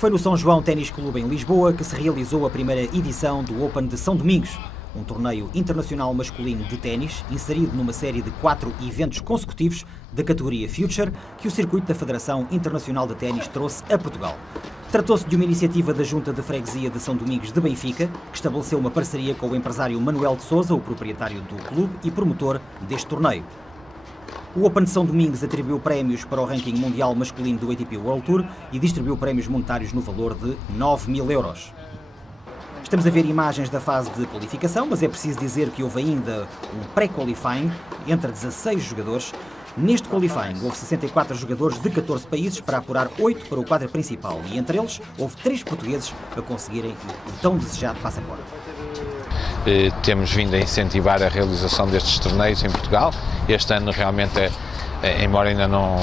Foi no São João Ténis Clube em Lisboa que se realizou a primeira edição do Open de São Domingos, um torneio internacional masculino de ténis, inserido numa série de 4 eventos consecutivos da categoria Future, que o circuito da Federação Internacional de Ténis trouxe a Portugal. Tratou-se de uma iniciativa da Junta de Freguesia de São Domingos de Benfica, que estabeleceu uma parceria com o empresário Manuel de Sousa, o proprietário do clube e promotor deste torneio. O Open de São Domingos atribuiu prémios para o ranking mundial masculino do ATP World Tour e distribuiu prémios monetários no valor de 9.000 euros. Estamos a ver imagens da fase de qualificação, mas é preciso dizer que houve ainda um pré-qualifying entre 16 jogadores. Neste qualifying houve 64 jogadores de 14 países para apurar 8 para o quadro principal e entre eles houve 3 portugueses a conseguirem o tão desejado passaporte. Temos vindo a incentivar a realização destes torneios em Portugal. Este ano realmente, embora ainda não,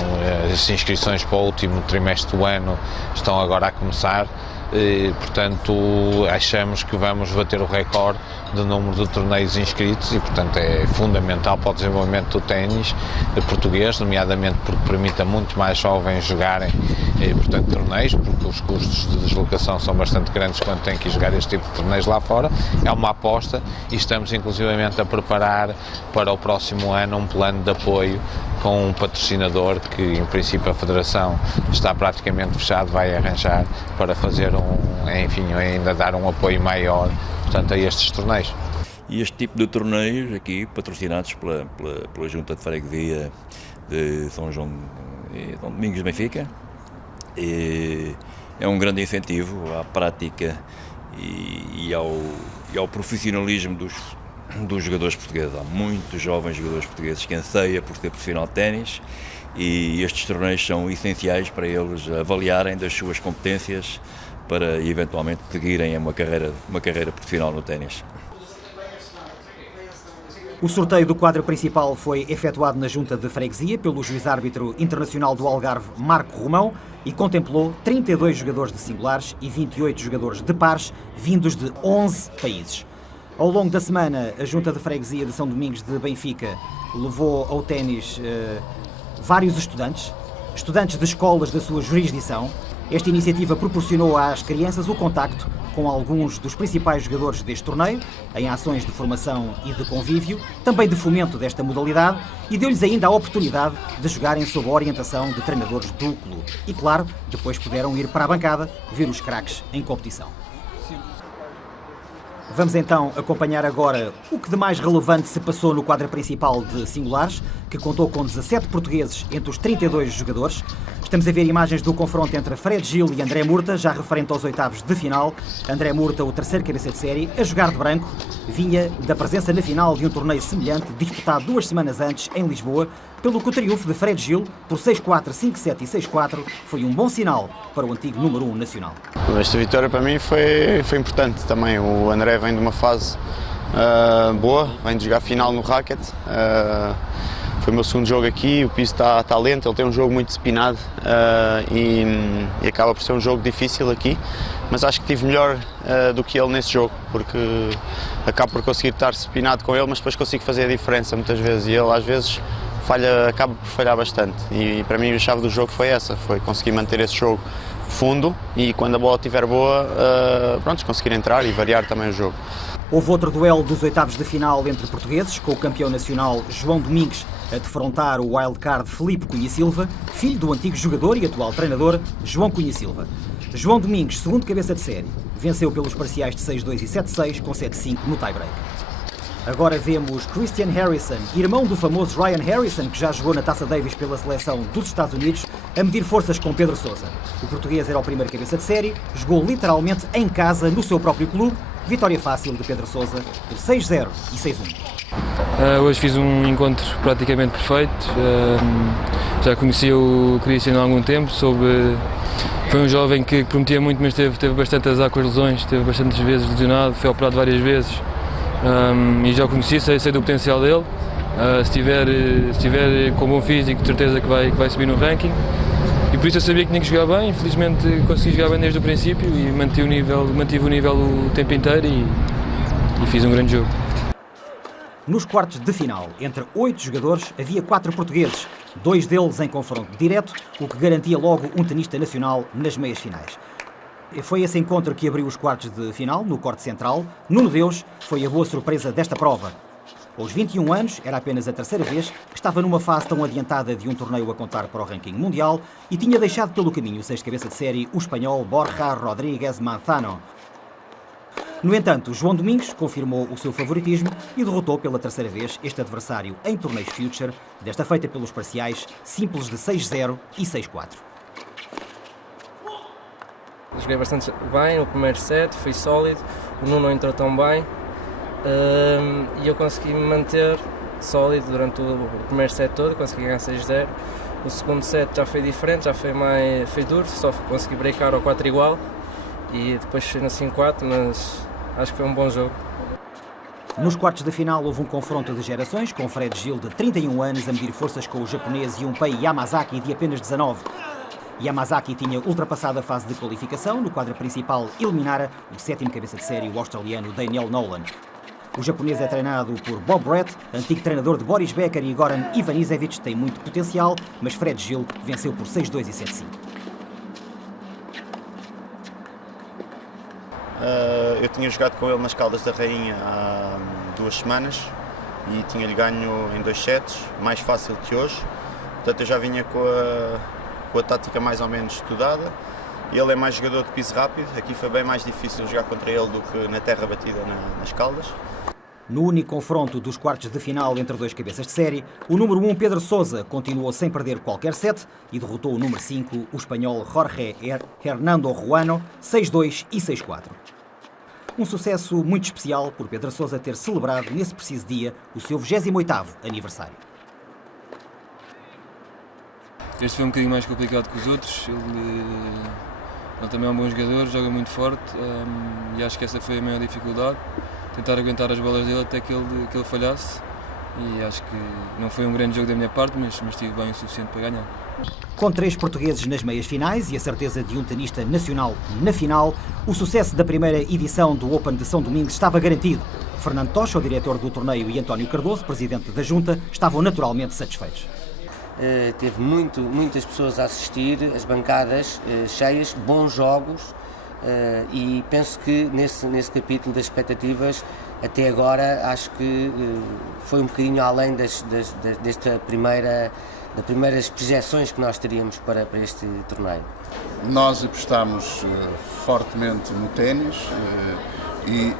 as inscrições para o último trimestre do ano estão agora a começar, portanto achamos que vamos bater o recorde do número de torneios inscritos e portanto é fundamental para o desenvolvimento do ténis português, nomeadamente porque permite a muito mais jovens jogarem portanto torneios, porque os custos de deslocação são bastante grandes quando têm que ir jogar este tipo de torneios lá fora. É uma aposta e estamos inclusivamente a preparar para o próximo ano um plano de apoio com um patrocinador que em princípio a Federação está praticamente fechado, vai arranjar para fazer ainda dar um apoio maior, portanto, a estes torneios. E este tipo de torneios aqui, patrocinados pela Junta de Freguesia de São João Domingos de Benfica, é um grande incentivo à prática e ao profissionalismo dos jogadores portugueses. Há muitos jovens jogadores portugueses que anseiam por ser profissional de ténis e estes torneios são essenciais para eles avaliarem das suas competências para eventualmente seguirem uma carreira profissional no ténis. O sorteio do quadro principal foi efetuado na Junta de Freguesia pelo juiz-árbitro internacional do Algarve, Marco Romão, e contemplou 32 jogadores de singulares e 28 jogadores de pares, vindos de 11 países. Ao longo da semana, a Junta de Freguesia de São Domingos de Benfica levou ao ténis vários estudantes de escolas da sua jurisdição. Esta iniciativa proporcionou às crianças o contacto com alguns dos principais jogadores deste torneio, em ações de formação e de convívio, também de fomento desta modalidade, e deu-lhes ainda a oportunidade de jogarem sob a orientação de treinadores do clube. E claro, depois puderam ir para a bancada ver os craques em competição. Vamos então acompanhar agora o que de mais relevante se passou no quadro principal de singulares, que contou com 17 portugueses entre os 32 jogadores. Estamos a ver imagens do confronto entre Fred Gil e André Murta, já referente aos oitavos de final. André Murta, o terceiro cabeça de série, a jogar de branco, vinha da presença na final de um torneio semelhante, disputado 2 semanas antes em Lisboa, pelo que o triunfo de Fred Gil, por 6-4, 5-7 e 6-4, foi um bom sinal para o antigo número 1 nacional. Esta vitória para mim foi importante também. O André vem de uma fase boa, vem de jogar final no racket. Foi o meu segundo jogo aqui, o piso está lento, ele tem um jogo muito espinado e acaba por ser um jogo difícil aqui, mas acho que estive melhor do que ele nesse jogo, porque acabo por conseguir estar espinado com ele, mas depois consigo fazer a diferença muitas vezes, e ele às vezes acaba por falhar bastante, e para mim a chave do jogo foi essa, foi conseguir manter esse jogo fundo e quando a bola estiver boa, conseguir entrar e variar também o jogo. Houve outro duelo dos oitavos de final entre portugueses, com o campeão nacional João Domingos a defrontar o wildcard Filipe Cunha Silva, filho do antigo jogador e atual treinador João Cunha Silva. João Domingos, segundo cabeça de série, venceu pelos parciais de 6-2 e 7-6 com 7-5 no tie-break. Agora vemos Christian Harrison, irmão do famoso Ryan Harrison, que já jogou na Taça Davis pela seleção dos Estados Unidos, a medir forças com Pedro Sousa. O português era o primeiro cabeça de série, jogou literalmente em casa, no seu próprio clube. Vitória fácil de Pedro Sousa por 6-0 e 6-1. Hoje fiz um encontro praticamente perfeito. Já conhecia o Christian há algum tempo. Foi um jovem que prometia muito, mas teve bastante azar com as lesões, esteve bastantes vezes lesionado, foi operado várias vezes. E já o conheci, sei do potencial dele. Se estiver com bom físico, de certeza que vai subir no ranking. E por isso eu sabia que tinha que jogar bem. Infelizmente consegui jogar bem desde o princípio e mantive o nível o tempo inteiro e fiz um grande jogo. Nos quartos de final, entre 8 jogadores, havia 4 portugueses, 2 deles em confronto direto, o que garantia logo um tenista nacional nas meias finais. Foi esse encontro que abriu os quartos de final, no corte central. Nuno Deus foi a boa surpresa desta prova. Aos 21 anos, era apenas a terceira vez que estava numa fase tão adiantada de um torneio a contar para o ranking mundial e tinha deixado pelo caminho o sexto-cabeça de série, o espanhol Borja Rodríguez Manzano. No entanto, João Domingos confirmou o seu favoritismo e derrotou pela terceira vez este adversário em torneios Future, desta feita pelos parciais simples de 6-0 e 6-4. Joguei bastante bem, o primeiro set foi sólido, o Nuno não entrou tão bem e eu consegui me manter sólido durante o primeiro set todo, consegui ganhar 6-0. O segundo set já foi diferente, já foi duro, só consegui breakar ao 4 igual e depois fechei no 5-4, mas acho que foi um bom jogo. Nos quartos de final houve um confronto de gerações, com Fred Gil, de 31 anos, a medir forças com o japonês Junpei Yamazaki, de apenas 19. Yamazaki tinha ultrapassado a fase de qualificação. No quadro principal, eliminara o sétimo cabeça de série, o australiano Daniel Nolan. O japonês é treinado por Bob Brett, antigo treinador de Boris Becker e Goran Ivanisevic, tem muito potencial, mas Fred Gil venceu por 6-2 e 7-5. Eu tinha jogado com ele nas Caldas da Rainha há 2 semanas e tinha-lhe ganho em 2 sets, mais fácil que hoje. Portanto, eu já vinha com a tática mais ou menos estudada. Ele é mais jogador de piso rápido, aqui foi bem mais difícil jogar contra ele do que na terra batida nas Caldas. No único confronto dos quartos de final entre dois cabeças de série, o número 1 Pedro Sousa continuou sem perder qualquer set e derrotou o número 5, o espanhol Jorge Hernando Ruano, 6-2 e 6-4. Um sucesso muito especial por Pedro Sousa ter celebrado nesse preciso dia o seu 28º aniversário. Este foi um bocadinho mais complicado que os outros. Ele também é um bom jogador, joga muito forte e acho que essa foi a maior dificuldade. Tentar aguentar as bolas dele até que ele falhasse. E acho que não foi um grande jogo da minha parte, mas estive bem o suficiente para ganhar. Com 3 portugueses nas meias finais e a certeza de um tenista nacional na final, o sucesso da primeira edição do Open de São Domingos estava garantido. Fernando Tocha, o diretor do torneio, e António Cardoso, presidente da Junta, estavam naturalmente satisfeitos. Teve muitas pessoas a assistir, as bancadas cheias, bons jogos e penso que nesse capítulo das expectativas, até agora, acho que foi um bocadinho além das primeiras projeções que nós teríamos para este torneio. Nós apostamos fortemente no ténis e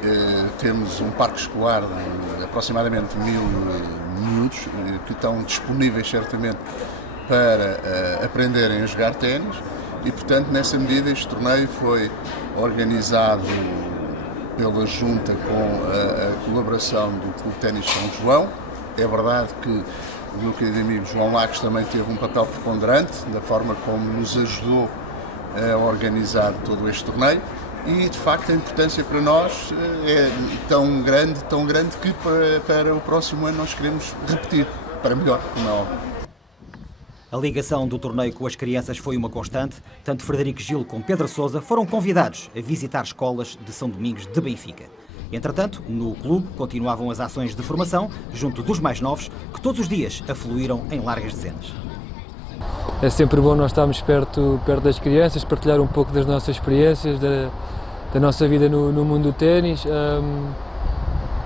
temos um parque escolar de aproximadamente 1000 miúdos que estão disponíveis certamente para aprenderem a jogar ténis e, portanto, nessa medida este torneio foi organizado pela Junta com a colaboração do Clube de Ténis São João. É verdade que o meu querido amigo João Lacos também teve um papel preponderante da forma como nos ajudou a organizar todo este torneio e, de facto, a importância para nós é tão grande que para o próximo ano nós queremos repetir, para melhor, como é óbvio. A ligação do torneio com as crianças foi uma constante. Tanto Frederico Gil como Pedro Sousa foram convidados a visitar escolas de São Domingos de Benfica. Entretanto, no clube continuavam as ações de formação junto dos mais novos, que todos os dias afluíram em largas dezenas. É sempre bom nós estarmos perto das crianças, partilhar um pouco das nossas experiências, da nossa vida no mundo do ténis.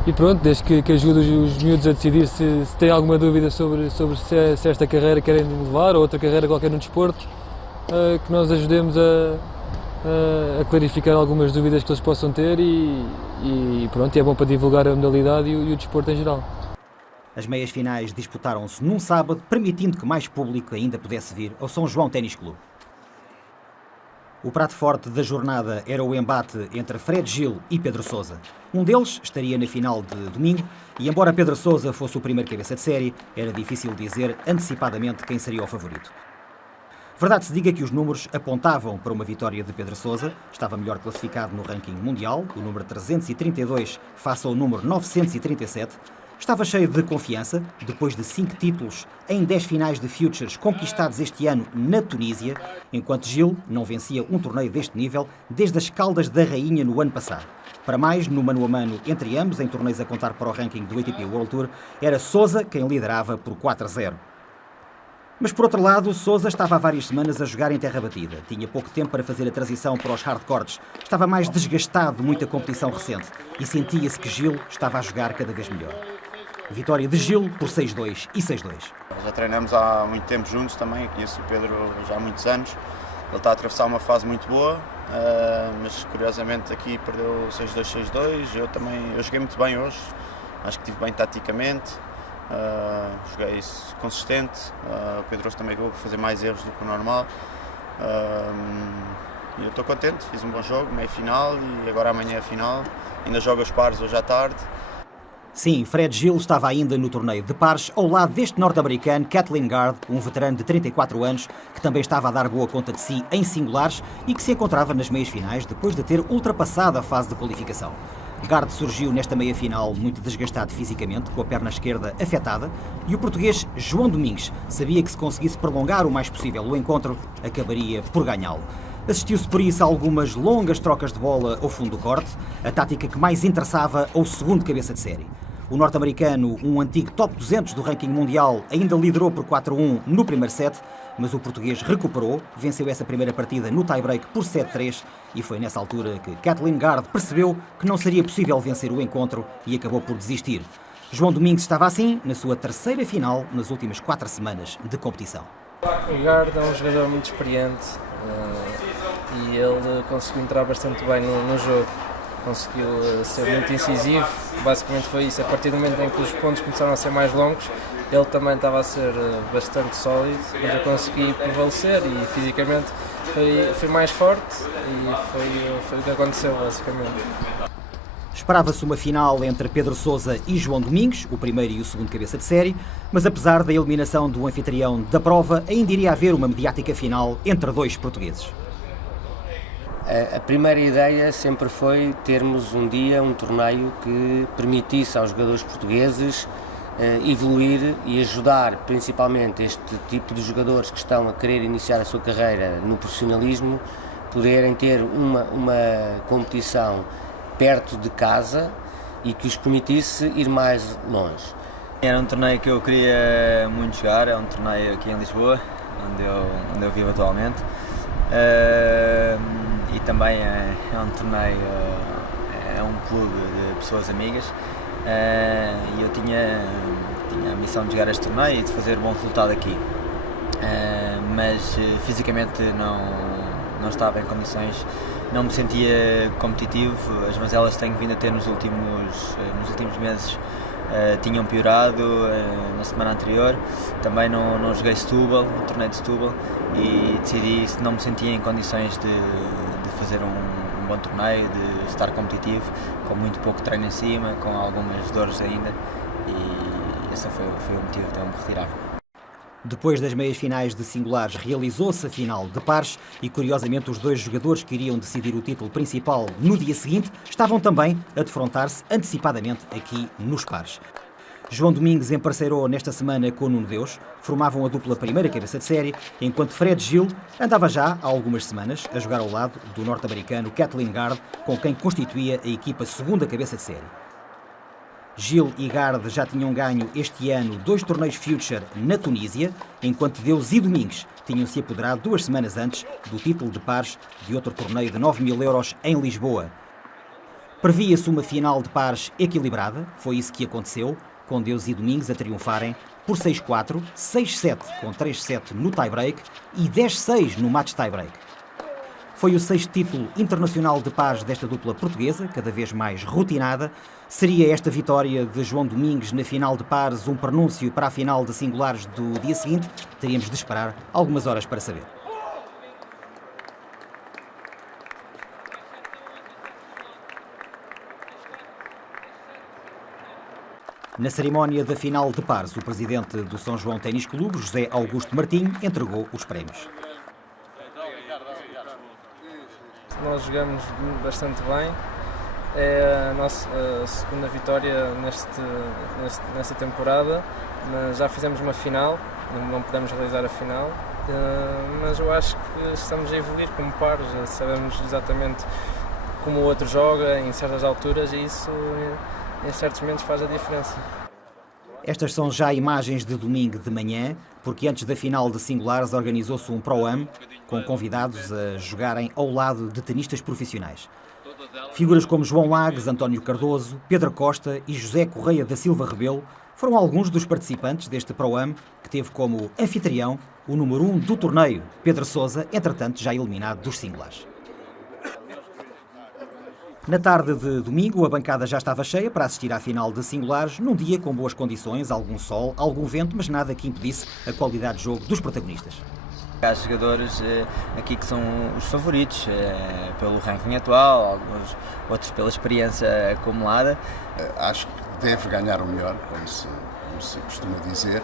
E pronto, desde que ajude os miúdos a decidir se têm alguma dúvida sobre se esta carreira querem levar ou outra carreira qualquer no desporto, que nós ajudemos a clarificar algumas dúvidas que eles possam ter e pronto, é bom para divulgar a modalidade e o desporto em geral. As meias finais disputaram-se num sábado, permitindo que mais público ainda pudesse vir ao São João Ténis Clube. O prato forte da jornada era o embate entre Fred Gil e Pedro Sousa. Um deles estaria na final de domingo e, embora Pedro Sousa fosse o primeiro cabeça de série, era difícil dizer antecipadamente quem seria o favorito. Verdade se diga que os números apontavam para uma vitória de Pedro Sousa, estava melhor classificado no ranking mundial, o número 332 face ao número 937, estava cheio de confiança, depois de 5 títulos em 10 finais de Futures conquistados este ano na Tunísia, enquanto Gil não vencia um torneio deste nível desde as Caldas da Rainha no ano passado. Para mais, no mano a mano entre ambos, em torneios a contar para o ranking do ATP World Tour, era Sousa quem liderava por 4-0. Mas, por outro lado, Sousa estava há várias semanas a jogar em terra batida. Tinha pouco tempo para fazer a transição para os hardcourts. Estava mais desgastado de muita competição recente e sentia-se que Gil estava a jogar cada vez melhor. Vitória de Gil por 6-2 e 6-2. Já treinamos há muito tempo juntos também, conheço o Pedro já há muitos anos. Ele está a atravessar uma fase muito boa, mas curiosamente aqui perdeu 6-2, 6-2. Eu joguei muito bem hoje, acho que estive bem taticamente. Joguei isso consistente, o Pedro hoje também acabou por fazer mais erros do que o normal e eu estou contente, fiz um bom jogo, meia final e agora amanhã é a final, ainda jogo os pares hoje à tarde. Sim, Fred Gil estava ainda no torneio de pares ao lado deste norte-americano Katlyn Gard, um veterano de 34 anos que também estava a dar boa conta de si em singulares e que se encontrava nas meias finais depois de ter ultrapassado a fase de qualificação. Gard surgiu nesta meia-final muito desgastado fisicamente, com a perna esquerda afetada, e o português João Domingues sabia que se conseguisse prolongar o mais possível o encontro, acabaria por ganhá-lo. Assistiu-se por isso a algumas longas trocas de bola ao fundo do corte, a tática que mais interessava ao segundo cabeça de série. O norte-americano, um antigo top 200 do ranking mundial, ainda liderou por 4-1 no primeiro set, mas o português recuperou, venceu essa primeira partida no tie-break por 7-3 e foi nessa altura que Katlyn Gard percebeu que não seria possível vencer o encontro e acabou por desistir. João Domingues estava assim na sua terceira final nas últimas 4 semanas de competição. O Gard é um jogador muito experiente e ele conseguiu entrar bastante bem no jogo. Conseguiu ser muito incisivo, basicamente foi isso. A partir do momento em que os pontos começaram a ser mais longos, ele também estava a ser bastante sólido, mas eu consegui prevalecer e fisicamente foi mais forte e foi o que aconteceu basicamente. Esperava-se uma final entre Pedro Sousa e João Domingues, o primeiro e o segundo cabeça de série, mas apesar da eliminação do anfitrião da prova, ainda iria haver uma mediática final entre dois portugueses. A primeira ideia sempre foi termos um dia um torneio que permitisse aos jogadores portugueses evoluir e ajudar principalmente este tipo de jogadores que estão a querer iniciar a sua carreira no profissionalismo, poderem ter uma competição perto de casa e que os permitisse ir mais longe. Era um torneio que eu queria muito jogar, é um torneio aqui em Lisboa, onde eu vivo atualmente. E também é um torneio, é um clube de pessoas amigas e eu tinha a missão de jogar este torneio e de fazer bom resultado aqui, mas fisicamente não estava em condições, não me sentia competitivo. As mazelas que tenho vindo a ter nos últimos meses tinham piorado. Na semana anterior também não joguei Setúbal, no torneio de Setúbal, e decidi que não me sentia em condições de fazer um bom torneio, de estar competitivo, com muito pouco treino em cima, com algumas dores ainda, e esse foi o motivo de eu me retirar. Depois das meias finais de singulares, realizou-se a final de pares e, curiosamente, os dois jogadores que iriam decidir o título principal no dia seguinte estavam também a defrontar-se antecipadamente aqui nos pares. João Domingues emparceirou nesta semana com Nuno Deus, formavam a dupla primeira cabeça de série, enquanto Fred Gil andava já há algumas semanas a jogar ao lado do norte-americano Katlyn Gard, com quem constituía a equipa segunda cabeça de série. Gil e Gard já tinham ganho este ano 2 torneios Future na Tunísia, enquanto Deus e Domingues tinham-se apoderado 2 semanas antes do título de pares de outro torneio de 9.000 euros em Lisboa. Previa-se uma final de pares equilibrada, foi isso que aconteceu, com Deus e Domingues a triunfarem por 6-4, 6-7 com 3-7 no tie-break e 10-6 no match tie-break. Foi o 6º título internacional de pares desta dupla portuguesa, cada vez mais rotinada. Seria esta vitória de João Domingues na final de pares um prenúncio para a final de singulares do dia seguinte? Teríamos de esperar algumas horas para saber. Na cerimónia da final de pares, o presidente do São João Ténis Clube, José Augusto Martinho, entregou os prémios. Nós jogamos bastante bem, é a nossa segunda vitória nesta temporada, mas já fizemos uma final, não podemos realizar a final, mas eu acho que estamos a evoluir como pares, já sabemos exatamente como o outro joga em certas alturas e isso em certos momentos faz a diferença. Estas são já imagens de domingo de manhã, porque antes da final de singulares organizou-se um Pro-Am com convidados a jogarem ao lado de tenistas profissionais. Figuras como João Lages, António Cardoso, Pedro Costa e José Correia da Silva Rebelo foram alguns dos participantes deste Pro-Am, que teve como anfitrião o número 1 do torneio, Pedro Sousa, entretanto já eliminado dos singulares. Na tarde de domingo, a bancada já estava cheia para assistir à final de singulares, num dia com boas condições, algum sol, algum vento, mas nada que impedisse a qualidade de jogo dos protagonistas. Há jogadores aqui que são os favoritos pelo ranking atual, alguns outros pela experiência acumulada. Acho que deve ganhar o melhor, como se costuma dizer.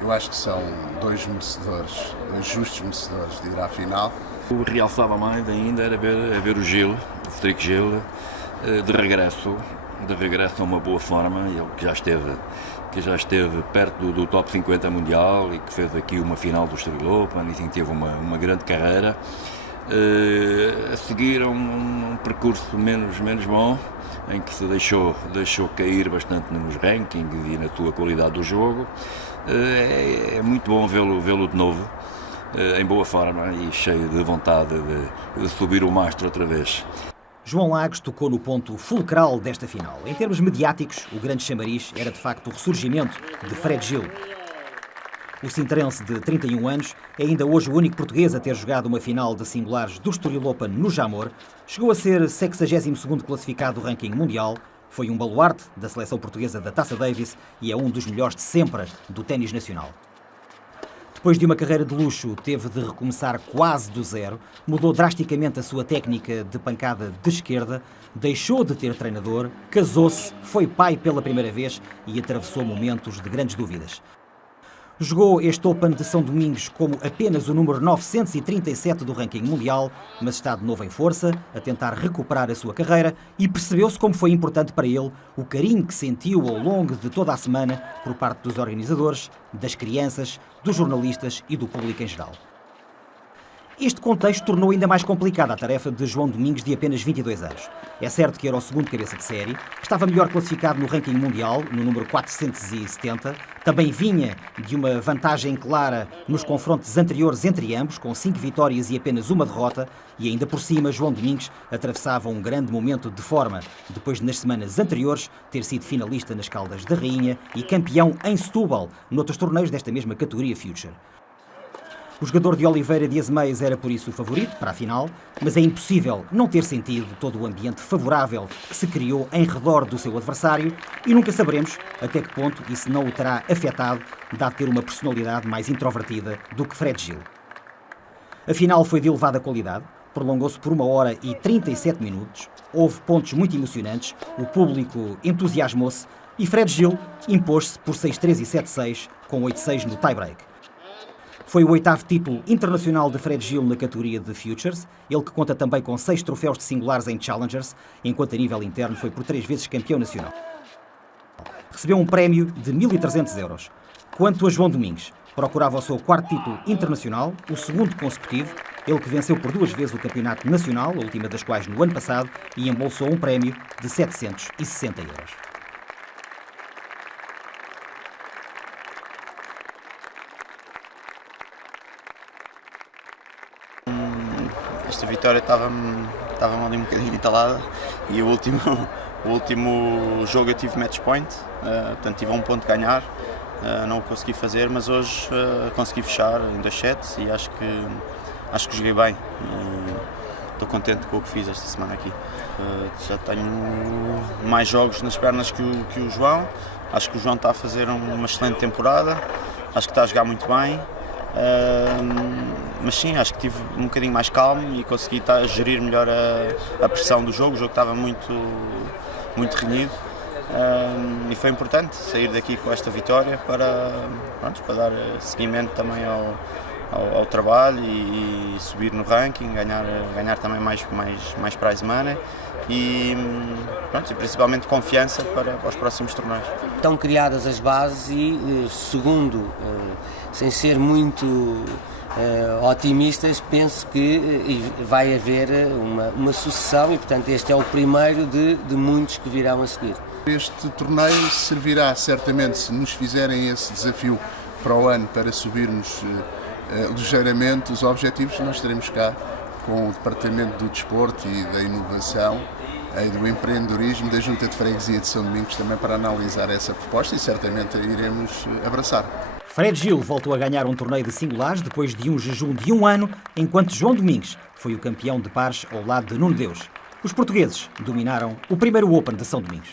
Eu acho que são dois merecedores, dois justos merecedores de ir à final. O que realçava mais ainda era ver o Gil, o Frederico Gil, de regresso a uma boa forma, ele que já esteve perto do top 50 mundial e que fez aqui uma final do Estoril Open e teve uma grande carreira. A seguir um percurso menos bom, em que se deixou cair bastante nos rankings e na sua qualidade do jogo. É muito bom vê-lo de novo, em boa forma e cheio de vontade de subir o mastro outra vez. João Lages tocou no ponto fulcral desta final. Em termos mediáticos, o grande chamariz era de facto o ressurgimento de Fred Gil. O sinterense de 31 anos é ainda hoje o único português a ter jogado uma final de singulares do Estoril Open no Jamor. Chegou a ser 62º classificado do ranking mundial. Foi um baluarte da seleção portuguesa da Taça Davis e é um dos melhores de sempre do ténis nacional. Depois de uma carreira de luxo, teve de recomeçar quase do zero, mudou drasticamente a sua técnica de pancada de esquerda, deixou de ter treinador, casou-se, foi pai pela primeira vez e atravessou momentos de grandes dúvidas. Jogou este Open de São Domingos como apenas o número 937 do ranking mundial, mas está de novo em força, a tentar recuperar a sua carreira e percebeu-se como foi importante para ele o carinho que sentiu ao longo de toda a semana por parte dos organizadores, das crianças, dos jornalistas e do público em geral. Este contexto tornou ainda mais complicada a tarefa de João Domingos, de apenas 22 anos. É certo que era o segundo cabeça de série, estava melhor classificado no ranking mundial, no número 470, também vinha de uma vantagem clara nos confrontos anteriores entre ambos, com 5 vitórias e apenas uma derrota, e ainda por cima João Domingos atravessava um grande momento de forma, depois de nas semanas anteriores ter sido finalista nas Caldas da Rainha e campeão em Setúbal, noutros torneios desta mesma categoria Future. O jogador de Oliveira de Azeméis era por isso o favorito para a final, mas é impossível não ter sentido todo o ambiente favorável que se criou em redor do seu adversário e nunca saberemos até que ponto isso não o terá afetado, dado ter uma personalidade mais introvertida do que Fred Gil. A final foi de elevada qualidade, prolongou-se por 1 hora e 37 minutos, houve pontos muito emocionantes, o público entusiasmou-se e Fred Gil impôs-se por 6-3 e 7-6, com 8-6 no tie-break. Foi o 8º título internacional de Fred Gil na categoria de Futures, ele que conta também com 6 troféus de singulares em Challengers, enquanto a nível interno foi por 3 vezes campeão nacional. Recebeu um prémio de 1.300 euros. Quanto a João Domingos, procurava o seu 4º título internacional, o 2º consecutivo, ele que venceu por 2 vezes o campeonato nacional, a última das quais no ano passado, e embolsou um prémio de 760 euros. Esta vitória estava-me ali um bocadinho entalada e o último jogo eu tive match point, portanto tive 1 ponto de ganhar, não o consegui fazer, mas hoje consegui fechar em 2 sets e acho que joguei bem. Estou contente com o que fiz esta semana aqui. Já tenho mais jogos nas pernas que o João, acho que o João está a fazer uma excelente temporada, acho que está a jogar muito bem. Mas sim, acho que tive um bocadinho mais calmo e consegui gerir melhor a pressão do jogo. O jogo estava muito renhido e foi importante sair daqui com esta vitória para dar seguimento também ao trabalho e subir no ranking, ganhar também mais prize money e principalmente confiança para os próximos torneios. Estão criadas as bases e, segundo, sem ser muito otimistas, penso que vai haver uma sucessão e, portanto, este é o primeiro de muitos que virão a seguir. Este torneio servirá certamente, se nos fizerem esse desafio para o ano, para subirmos ligeiramente os objetivos. Nós estaremos cá com o Departamento do Desporto e da Inovação e do Empreendedorismo da Junta de Freguesia de São Domingos também para analisar essa proposta e certamente a iremos abraçar. Fred Gil voltou a ganhar um torneio de singulares depois de um jejum de 1 ano, enquanto João Domingues foi o campeão de pares ao lado de Nuno Deus. Os portugueses dominaram o primeiro Open de São Domingos.